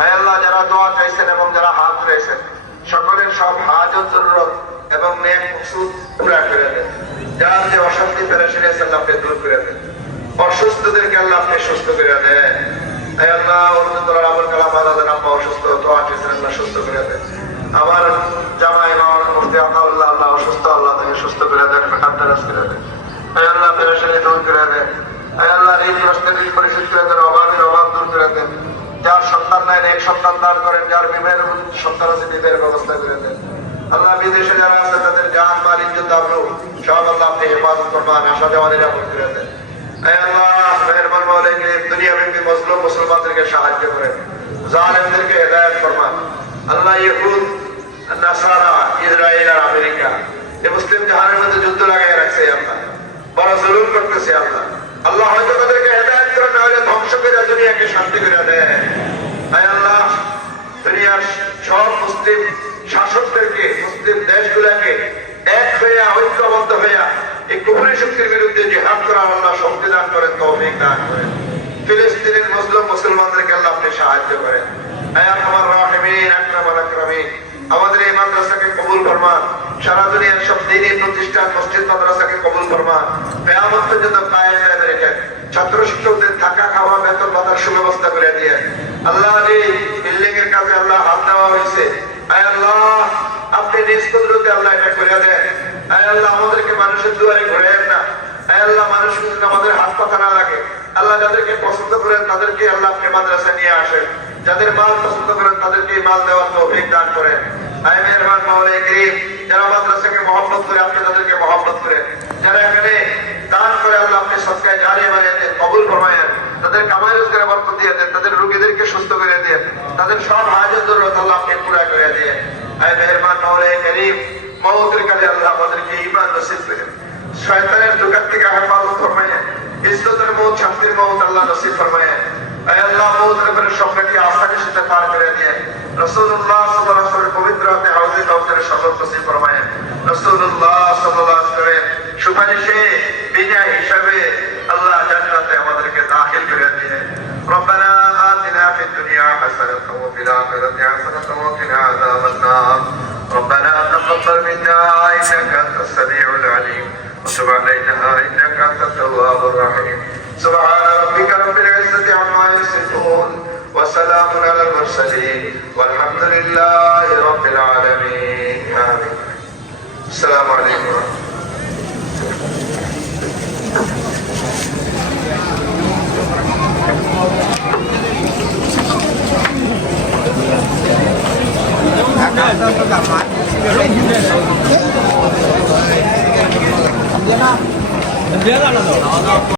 আয় আল্লাহ, যারা দোয়া চাইছেন এবং যারা হাত রয়েছেন সকলের সব হাজত জরুরত এবং নেক মাকসুদ পুরা করে দেন। যার যে অশান্তি পেরেশানি আছে আল্লাহ আপনি দূর করে দেন। অসুস্থদেরকে আল্লাহ আপনি সুস্থ করে দেন। আয় আল্লাহ, অরুণতলার আবুল কালাম আজাদের আম্মা অসুস্থ, দোয়া চাইছেন আল্লাহ সুস্থ করে দেন। আমার জামাই ইমাম মুফতি আতাউল্লাহ আল্লাহ অসুস্থ, আল্লাহ তাকে সুস্থ করে দেন, খাদ্দারাজ করে দেন। আয় আল্লাহ, পেরেশানি দূর করে দেন। আয় আল্লাহ, ঋণগ্রস্তের ঋণ পরিশোধ করে দেন, অভাবের অভাব দূর করে দেন। যার সন্তান নাই এক সন্তান দান করেন, যার বিবাহের সন্তান আছে বিবাহের ব্যবস্থা করে দেন। আল্লাহ, বিদেশে যারা আছে তাদের জান মাল ইজ্জত আবরু সব আল্লাহ আপনি হেফাজত করবেন, আসা যাওয়া নিরাপদ করে দেন। আয় আল্লাহ, মেহেরবান মাওলা কারীম, দুনিয়াব্যাপী মজলুম মুসলমানদেরকে সাহায্য করেন, জালেমদেরকে হেদায়েত ফরমান। আল্লাহ, ইহুদ নাসারা ইসরায়েল আর আমেরিকা এই মুসলিম জাহানের মধ্যে যুদ্ধ লাগাই রাখছে, আল্লাহ বড় জুলুম করতেছে। আল্লাহ আল্লাহ হয়তো তাদেরকে হেদায়েত করে, না হলে ধ্বংস করে দুনিয়াকে শান্তি করে দেয়। আয় আল্লাহ, দুনিয়ার সব মুসলিম শাসকদেরকে, মুসলিম দেশগুলাকে এক হইয়া ঐক্যবদ্ধ হইয়া এই কুফরি শক্তির বিরুদ্ধে জিহাদ করার আল্লাহ শক্তি দান করেন, তৌফিক দান করেন। ফিলিস্তিনের মুসলিম মুসলমানদেরকে আল্লাহ আপনি সাহায্য করেন। আয় আরহামার রাহিমিন, আকরামাল আকরামিন, আমাদের এই মাদ্রাসাকে কবুল ফরমান। সারা দুনিয়ার সব দ্বীনি প্রতিষ্ঠান মসজিদ মাদ্রাসাকে কবুল ফরমান। কিয়ামত পর্যন্ত কায়েম রাখে রেখেন। ছাত্র শিক্ষকদের থাকা খাওয়া বেতন ভাতার সুব্যবস্থা করে দিয়ে আল্লাহ, যে বিল্ডিং এর কাছে আল্লাহ হাত দেওয়া হয়েছে, আয় আল্লাহ আপনি নিজ কুদরতে আল্লাহ এটা করে দেন। আয় আল্লাহ, আমাদেরকে মানুষের দুয়ারে ঘুরেন না। আয় আল্লাহ, মানুষ আমাদের হাত পাতা না লাগে। আল্লাহ, যাদেরকে পছন্দ করেন তাদেরকে আল্লাহ আপনি মাদ্রাসা নিয়ে আসেন। যাদের মাল পছন্দ করেন তাদেরকে মাল দেওয়ার তৌফিক দান করেন। আয় মেহেরবান মাওলা কারীম, যারা মাদ্রাসাকে মহব্বত করে আপনি তাদেরকে মহব্বত করেন। যারা এখানে দান করে আল্লাহ আপনি সদকায়ে জারিয়া বানিয়ে দেন, কবুল ফরমায়েন। তাদের কামাই রোজগারে বরকত দিয়ে দেন, তাদের রোগীদেরকে সুস্থ করে দেন, তাদের সব হাজত জরুরত আল্লাহ আপনি পুরা করে দেন। আয় মেহেরবান মাওলা কারীম, মওতের কালে আল্লাহ আমাদেরকে ঈমান নসিব করেন। শয়তানের ধোঁকা থেকে হেফাজত ফরমায়েন। ইজ্জতের মওত, শান্তির মওত আল্লাহ নসিব ফরমায়েন। আয় আল্লাহ, মওতের পরে স্বপ্নকে আসানির সাথে পার করে দেন। রাসূলুল্লাহ সাল্লাল্লাহু আলাইহি ওয়াসাল্লামের পবিত্র হাতে হাউজে কাউসারের শরবত নসিব ফরমায়েন। রাসূলুল্লাহ সাল্লাল্লাহু আলাইহি ওয়াসাল্লামের সুপারিশে বিজয় হিসাবে আল্লাহ জান্নাতে আমাদেরকে দাখিল করে দেন। ربنا آتنا في الدنيا حسنة وفي الآخرة حسنة وقنا عذاب النار. ربنا تقبل منا إنك أنت السميع العليم وتب علينا إنك أنت التواب الرحيم. سبحان ربك رب العزة عما يصفون وسلام على المرسلين والحمد لله رب العالمين. آمين. السلام عليكم ورحمة الله. Dia lah,